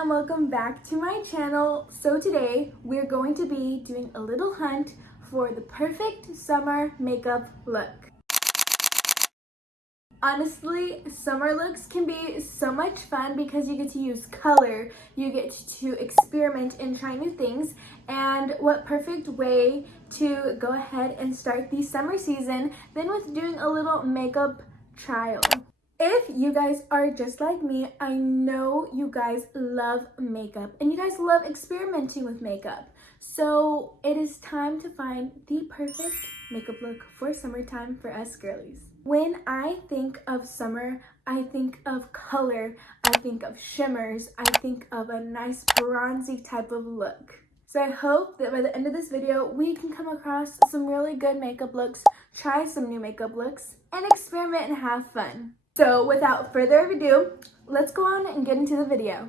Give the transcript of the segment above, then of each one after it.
and welcome back to my channel. So today we're going to be doing a little hunt for the perfect summer makeup look. Honestly, summer looks can be so much fun because you get to use color, you get to experiment and try new things, and what perfect way to go ahead and start the summer season than with doing a little makeup trial. If you guys are just like me, I know you guys love makeup and you guys love experimenting with makeup. So it is time to find the perfect makeup look for summertime for us girlies. When I think of summer, I think of color, I think of shimmers, I think of a nice bronzy type of look. So I hope that by the end of this video, we can come across some really good makeup looks, try some new makeup looks, and experiment and have fun. So without further ado, let's go on and get into the video.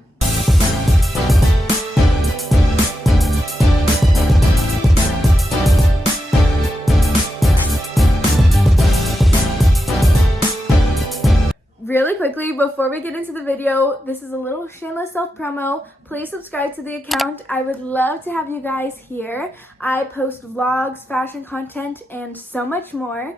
Really quickly, before we get into the video, this is a little shameless self-promo. Please subscribe to the account. I would love to have you guys here. I post vlogs, fashion content, and so much more.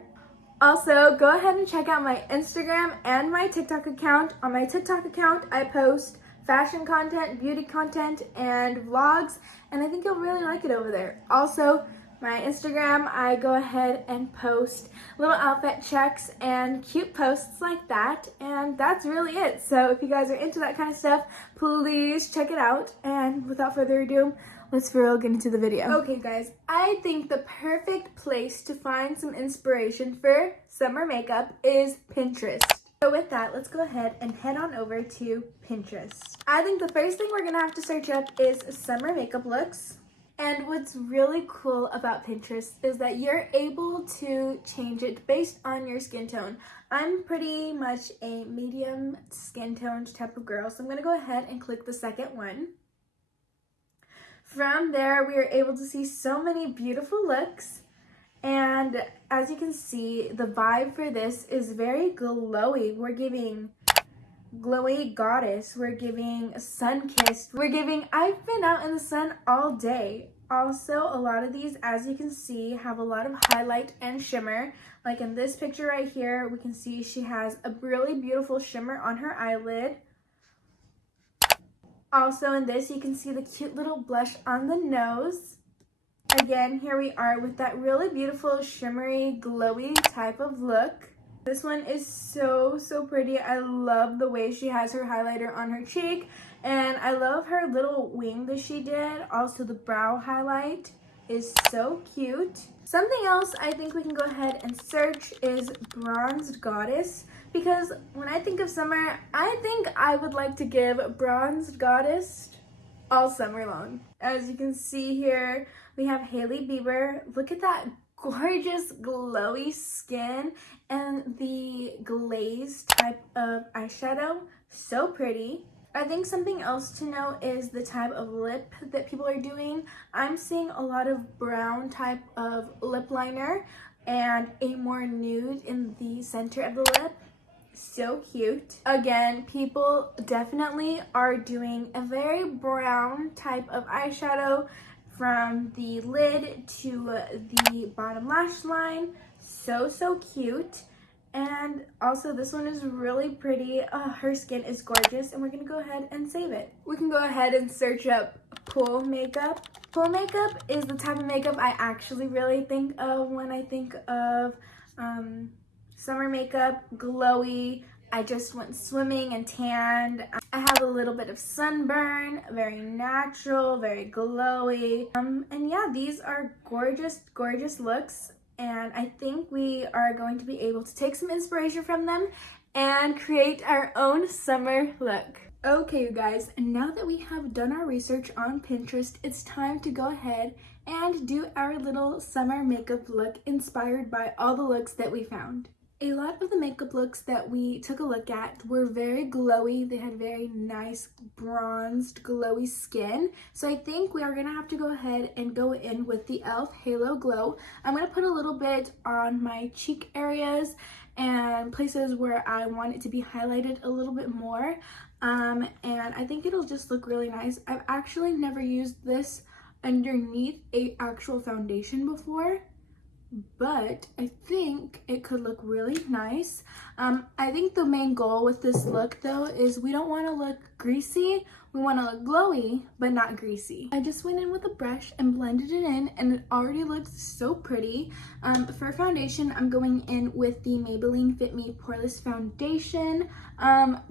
Also, go ahead and check out my Instagram and my TikTok account. On my TikTok account, I post fashion content, beauty content, and vlogs, and I think you'll really like it over there. Also, my Instagram, I go ahead and post little outfit checks and cute posts like that, and that's really it. So if you guys are into that kind of stuff, please check it out. And without further ado, let's for real get into the video. Okay guys, I think the perfect place to find some inspiration for summer makeup is Pinterest. So with that, let's go ahead and head on over to Pinterest. I think the first thing we're gonna have to search up is summer makeup looks. And what's really cool about Pinterest is that you're able to change it based on your skin tone. I'm pretty much a medium skin toned type of girl, so I'm gonna go ahead and click the second one. From there, we are able to see so many beautiful looks, and as you can see, the vibe for this is very glowy. We're giving glowy goddess, we're giving sun-kissed, we're giving I've been out in the sun all day. Also, a lot of these, as you can see, have a lot of highlight and shimmer. Like in this picture right here, we can see she has a really beautiful shimmer on her eyelid. Also in this, you can see the cute little blush on the nose. Again, here we are with that really beautiful shimmery, glowy type of look. This one is so pretty. I love the way she has her highlighter on her cheek, and I love her little wing that she did. Also, the brow highlight is so cute. Something else I think we can go ahead and search is bronzed goddess, because when I think of summer, I think I would like to give bronzed goddess all summer long. As you can see here, we have Hailey Bieber. Look at that gorgeous glowy skin and the glazed type of eyeshadow. So pretty. I think something else to note is the type of lip that people are doing. I'm seeing a lot of brown type of lip liner and a more nude in the center of the lip. So cute. Again, people definitely are doing a very brown type of eyeshadow from the lid to the bottom lash line. So cute. And also this one is really pretty. Her skin is gorgeous, and we're gonna go ahead and save it. We can go ahead and search up pool makeup. Pool makeup is the type of makeup I actually really think of when I think of summer makeup, glowy. I just went swimming and tanned. I have a little bit of sunburn, very natural, very glowy. And yeah, these are gorgeous looks. And I think we are going to be able to take some inspiration from them and create our own summer look. Okay, you guys, and now that we have done our research on Pinterest, it's time to go ahead and do our little summer makeup look inspired by all the looks that we found. A lot of the makeup looks that we took a look at were very glowy. They had very nice bronzed glowy skin. So I think we are gonna have to go ahead and go in with the e.l.f. Halo Glow. I'm gonna put a little bit on my cheek areas and places where I want it to be highlighted a little bit more. and I think it'll just look really nice. I've actually never used this underneath a actual foundation before, but I think it could look really nice. I think the main goal with this look though is we don't want to look greasy, we want to look glowy but not greasy. I just went in with a brush and blended it in, and it already looks so pretty. For foundation, I'm going in with the Maybelline Fit Me Poreless Foundation.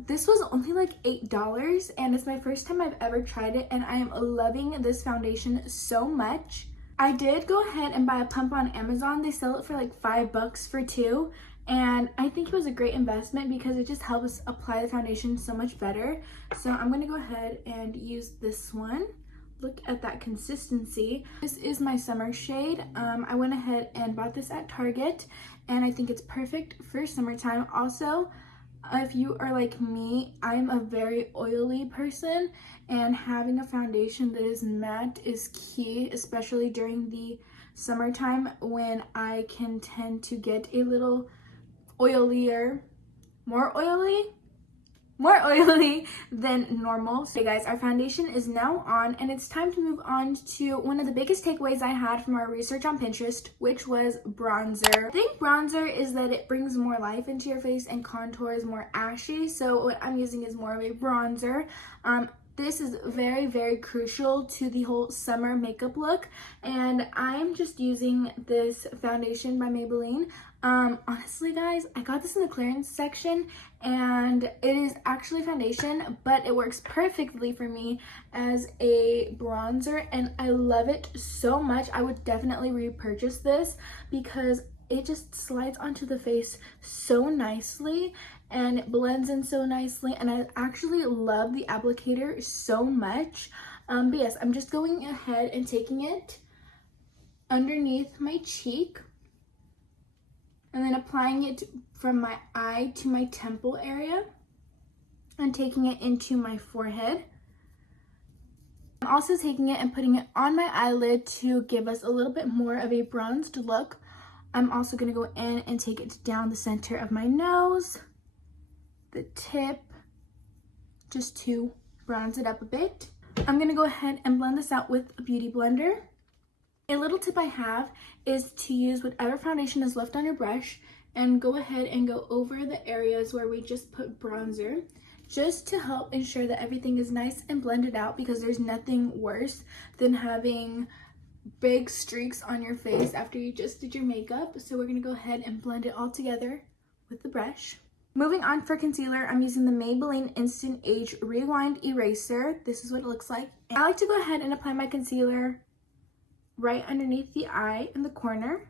This was only like $8, and it's my first time I've ever tried it, and I am loving this foundation so much. I did go ahead and buy a pump on Amazon. They sell it for like $5 for two, and I think it was a great investment because it just helps apply the foundation so much better. So I'm going to go ahead and use this one. Look at that consistency. This is my summer shade. I went ahead and bought this at Target, and I think it's perfect for summertime. Also, if you are like me, I'm a very oily person, and having a foundation that is matte is key, especially during the summertime when I can tend to get a little oilier, more oily than normal. So guys, our foundation is now on, and it's time to move on to one of the biggest takeaways I had from our research on Pinterest, which was bronzer. I think bronzer is that it brings more life into your face and contours more ashy, so what I'm using is more of a bronzer. This is very, very crucial to the whole summer makeup look, and I'm just using this foundation by Maybelline. Honestly guys, I got this in the clearance section, and it is actually foundation, but it works perfectly for me as a bronzer, and I love it so much. I would definitely repurchase this because it just slides onto the face so nicely and it blends in so nicely, and I actually love the applicator so much. But yes, I'm just going ahead and taking it underneath my cheek and then applying it from my eye to my temple area and taking it into my forehead. I'm also taking it and putting it on my eyelid to give us a little bit more of a bronzed look. I'm also going to go in and take it down the center of my nose, the tip, just to bronze it up a bit. I'm going to go ahead and blend this out with a beauty blender. A little tip I have is to use whatever foundation is left on your brush and go ahead and go over the areas where we just put bronzer, just to help ensure that everything is nice and blended out, because there's nothing worse than having big streaks on your face after you just did your makeup. So we're going to go ahead and blend it all together with the brush. Moving on for concealer, I'm using the Maybelline Instant Age Rewind Eraser. This is what it looks like. I like to go ahead and apply my concealer right underneath the eye in the corner,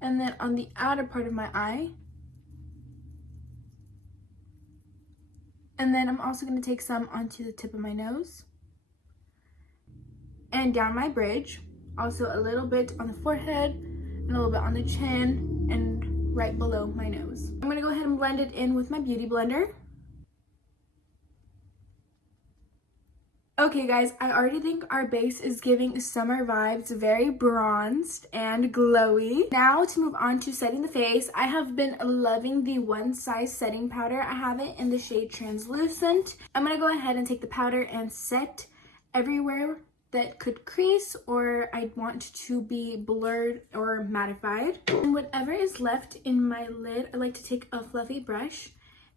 and then on the outer part of my eye. And then I'm also going to take some onto the tip of my nose and down my bridge, also a little bit on the forehead and a little bit on the chin and right below my nose. I'm gonna go ahead and blend it in with my beauty blender. Okay guys, I already think our base is giving summer vibes, very bronzed and glowy. Now to move on to setting the face, I have been loving the One Size setting powder. I have it in the shade Translucent. I'm gonna go ahead and take the powder and set everywhere that could crease or I want to be blurred or mattified. And whatever is left in my lid, I like to take a fluffy brush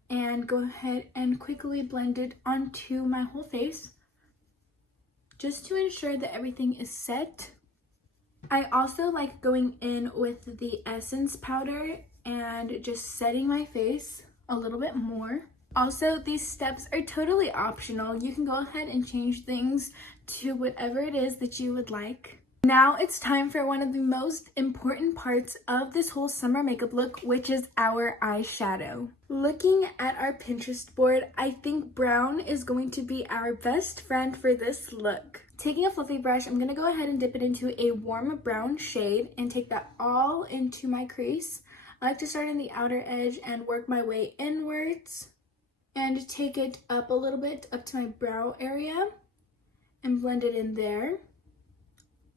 and go ahead and quickly blend it onto my whole face, just to ensure that everything is set. I also like going in with the Essence powder and just setting my face a little bit more. Also, these steps are totally optional. You can go ahead and change things to whatever it is that you would like. Now it's time for one of the most important parts of this whole summer makeup look, which is our eyeshadow. Looking at our Pinterest board, I think brown is going to be our best friend for this look. Taking a fluffy brush, I'm going to go ahead and dip it into a warm brown shade and take that all into my crease. I like to start on the outer edge and work my way inwards and take it up a little bit up to my brow area and blend it in there.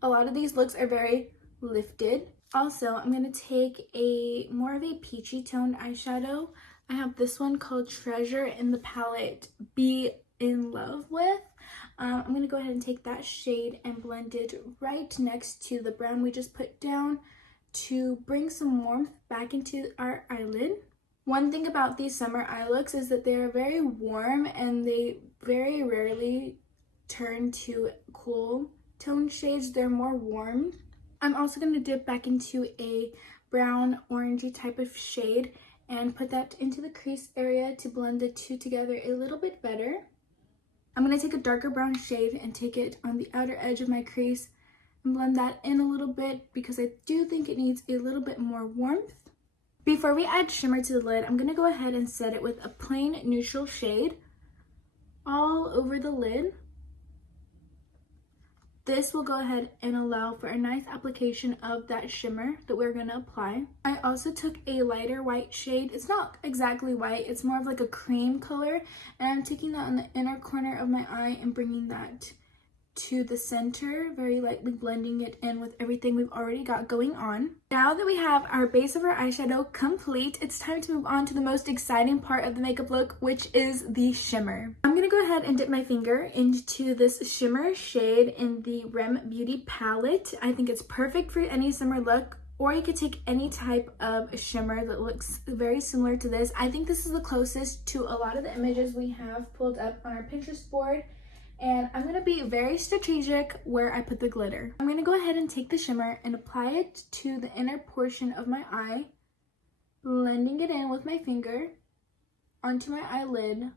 A lot of these looks are very lifted. Also, I'm going to take a more of a peachy toned eyeshadow. I have this one called Treasure in the palette Be in Love With. I'm going to go ahead and take that shade and blend it right next to the brown we just put down to bring some warmth back into our eyelid. One thing about these summer eye looks is that they're very warm and they very rarely turn to cool tone shades. They're more warm. I'm also going to dip back into a brown orangey type of shade and put that into the crease area to blend the two together a little bit better. I'm going to take a darker brown shade and take it on the outer edge of my crease and blend that in a little bit because I do think it needs a little bit more warmth. Before we add shimmer to the lid, I'm going to go ahead and set it with a plain neutral shade all over the lid. This will go ahead and allow for a nice application of that shimmer that we're going to apply. I also took a lighter white shade. It's not exactly white, it's more of like a cream color. And I'm taking that on the inner corner of my eye and bringing that to the center, very lightly blending it in with everything we've already got going on. Now that we have our base of our eyeshadow complete, it's time to move on to the most exciting part of the makeup look, which is the shimmer. I'm gonna go ahead and dip my finger into this shimmer shade in the Rem Beauty palette. I think it's perfect for any summer look, or you could take any type of shimmer that looks very similar to this. I think this is the closest to a lot of the images we have pulled up on our Pinterest board. And I'm going to be very strategic where I put the glitter. I'm going to go ahead and take the shimmer and apply it to the inner portion of my eye, blending it in with my finger onto my eyelid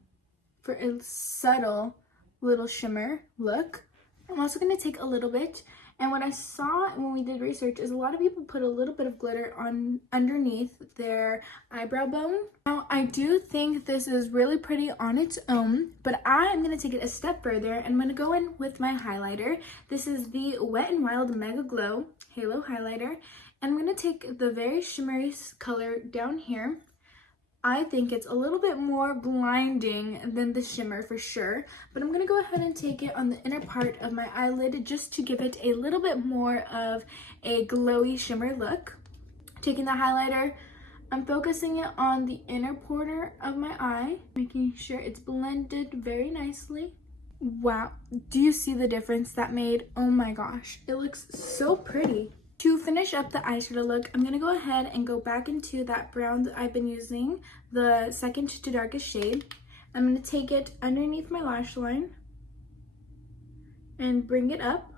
for a subtle little shimmer look. I'm also going to take a little bit, and what I saw when we did research is a lot of people put a little bit of glitter on underneath their eyebrow bone. Now, I do think this is really pretty on its own, but I am going to take it a step further and I'm going to go in with my highlighter. This is the Wet n Wild Mega Glow Halo Highlighter, and I'm going to take the very shimmery color down here. I think it's a little bit more blinding than the shimmer for sure, but I'm going to go ahead and take it on the inner part of my eyelid just to give it a little bit more of a glowy shimmer look. Taking the highlighter, I'm focusing it on the inner corner of my eye, making sure it's blended very nicely. Wow, do you see the difference that made? Oh my gosh, it looks so pretty. To finish up the eyeshadow look, I'm going to go ahead and go back into that brown that I've been using, the second to darkest shade. I'm going to take it underneath my lash line and bring it up.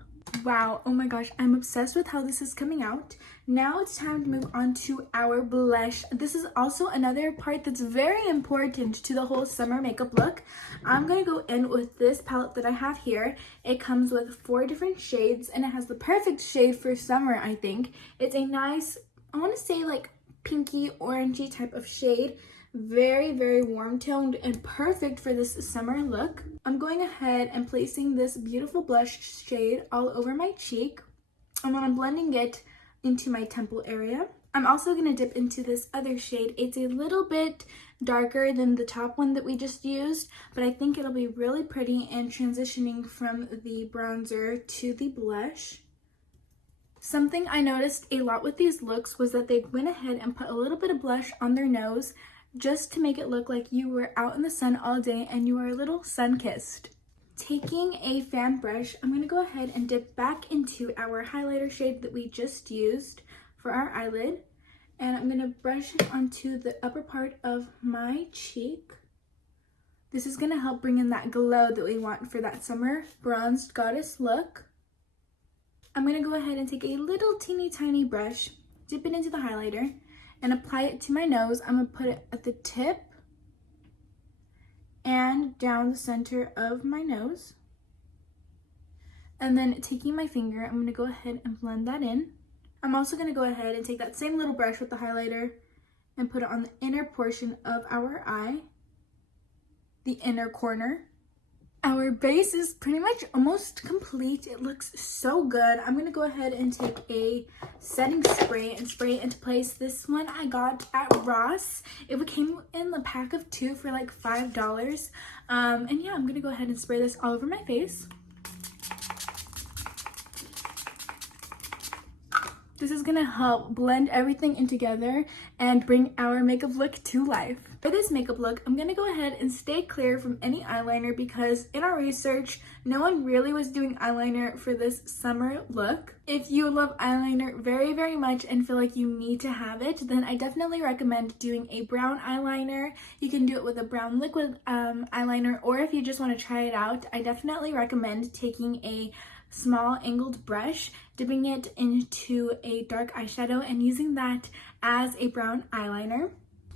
Wow, oh my gosh, I'm obsessed with how this is coming out. Now it's time to move on to our blush. This is also another part that's very important to the whole summer makeup look. I'm going to go in with this palette that I have here. It comes with 4 different shades and it has the perfect shade for summer, I think. It's a nice, I want to say like pinky orangey type of shade. Very, very warm toned and perfect for this summer look. I'm going ahead and placing this beautiful blush shade all over my cheek, and then I'm blending it into my temple area. I'm also going to dip into this other shade. It's a little bit darker than the top one that we just used, but I think it'll be really pretty in transitioning from the bronzer to the blush. Something I noticed a lot with these looks was that they went ahead and put a little bit of blush on their nose, just to make it look like you were out in the sun all day and you are a little sun-kissed. Taking a fan brush, I'm going to go ahead and dip back into our highlighter shade that we just used for our eyelid. And I'm going to brush it onto the upper part of my cheek. This is going to help bring in that glow that we want for that summer bronzed goddess look. I'm going to go ahead and take a little teeny tiny brush, dip it into the highlighter, and apply it to my nose. I'm going to put it at the tip and down the center of my nose. And then taking my finger, I'm going to go ahead and blend that in. I'm also going to go ahead and take that same little brush with the highlighter and put it on the inner portion of our eye, the inner corner. Our base is pretty much almost complete. It looks so good. I'm going to go ahead and take a setting spray and spray it into place. This one I got at Ross. It came in the pack of 2 for like $5. And yeah, I'm going to go ahead and spray this all over my face. This is gonna help blend everything in together and bring our makeup look to life. For this makeup look, I'm gonna go ahead and stay clear from any eyeliner because in our research, no one really was doing eyeliner for this summer look. If you love eyeliner very, very much and feel like you need to have it, then I definitely recommend doing a brown eyeliner. You can do it with a brown liquid eyeliner, or if you just want to try it out, I definitely recommend taking a small angled brush, dipping it into a dark eyeshadow and using that as a brown eyeliner.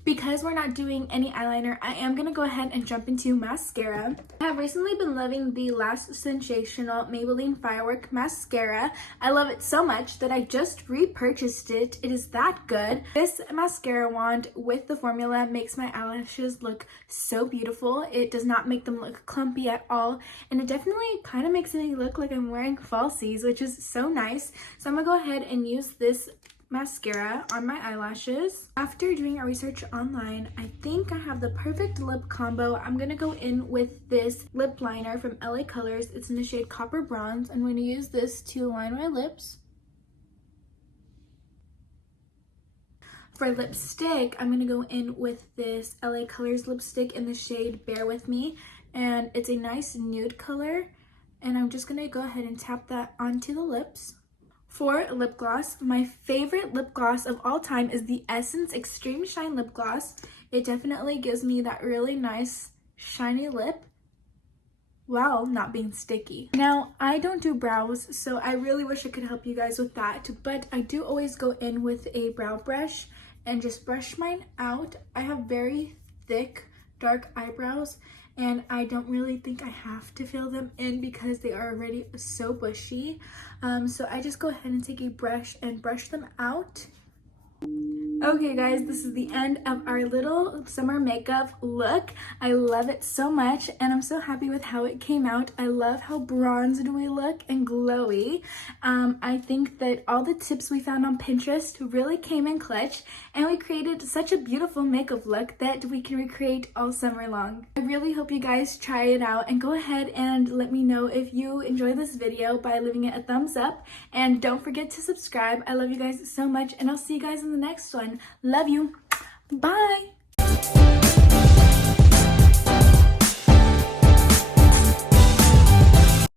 Because we're not doing any eyeliner, I am going to go ahead and jump into mascara. I have recently been loving the Lash Sensational Maybelline Firework Mascara. I love it so much that I just repurchased it. It is that good. This mascara wand with the formula makes my eyelashes look so beautiful. It does not make them look clumpy at all, and it definitely kind of makes me look like I'm wearing falsies, which is so nice. So I'm going to go ahead and use this mascara on my eyelashes. After doing our research online, I think I have the perfect lip combo. I'm gonna go in with this lip liner from LA Colors. It's in the shade Copper Bronze. I'm going to use this to line my lips. For lipstick, I'm gonna go in with this LA Colors lipstick in the shade Bear With Me, and it's a nice nude color, and I'm just gonna go ahead and tap that onto the lips. For lip gloss, my favorite lip gloss of all time is the Essence Extreme Shine Lip Gloss. It definitely gives me that really nice shiny lip while not being sticky. Now, I don't do brows, so I really wish I could help you guys with that, but I do always go in with a brow brush and just brush mine out. I have very thick, dark eyebrows, and I don't really think I have to fill them in because they are already so bushy. So I just go ahead and take a brush and brush them out. Okay guys, this is the end of our little summer makeup look. I love it so much and I'm so happy with how it came out. I love how bronzed we look and glowy. I think that all the tips we found on Pinterest really came in clutch, and we created such a beautiful makeup look that we can recreate all summer long. I really hope you guys try it out, and go ahead and let me know if you enjoy this video by leaving it a thumbs up, and don't forget to subscribe. I love you guys so much, and I'll see you guys in the next one. Love you. Bye.